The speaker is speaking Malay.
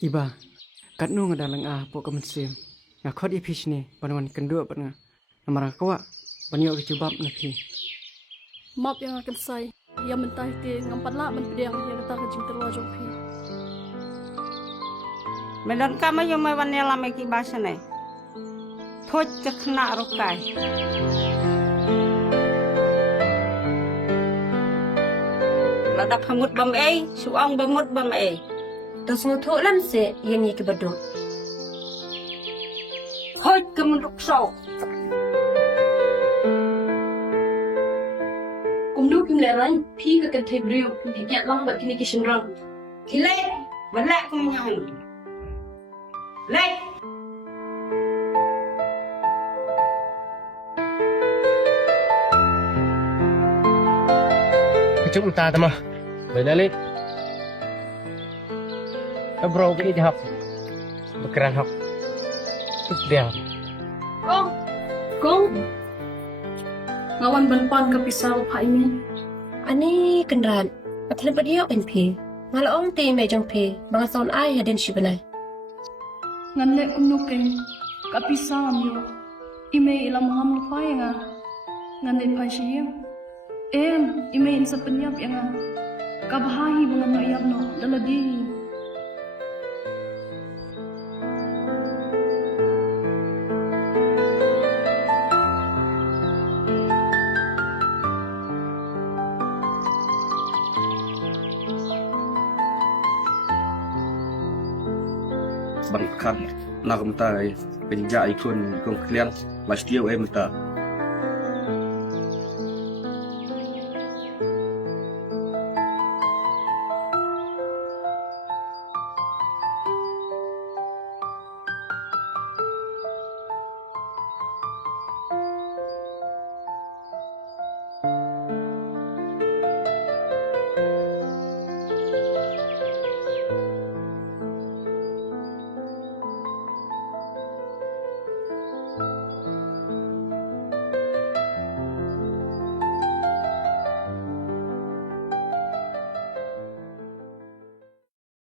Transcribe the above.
Iba, kat nu ngadalang po kemensim. Ngakot ipis ni, panwan kendua pernah. Namarang kawa, banyak kecubab napi. Map yang akan say, yang mentah ti ngampan lah menpediang yang kata kecing terwajong pi. Medan kama yung may wanela may kibasa na eh. Thot na rukay. Ladap hamut bam suang bamut bam Tos nguthuk lam se yang ye ke beduk. Thot kemunduk sau. Kumdu kim leran pi ke kete brio di yak lang bat kini kishin rang. Kilek, balak kumnyang. Lek. Chúng ta tama vậy là lên bro cái đi học bekeran học terus dia Kong, ngawan banpan ke pisau pa ini. Ani kendaraan. Patlan padiyo NP. Ngalaong ti may jang P. Mga sound ay hadin si banay. Nganle kumnuking kapisam yo. Ime ilam ham pa nga. Nganle pa siya. Ime insa penyap yang kabahahi mga noyap no lalagi. Bằng khăn nào cũng ta bình dạy con con kliang mà still em ta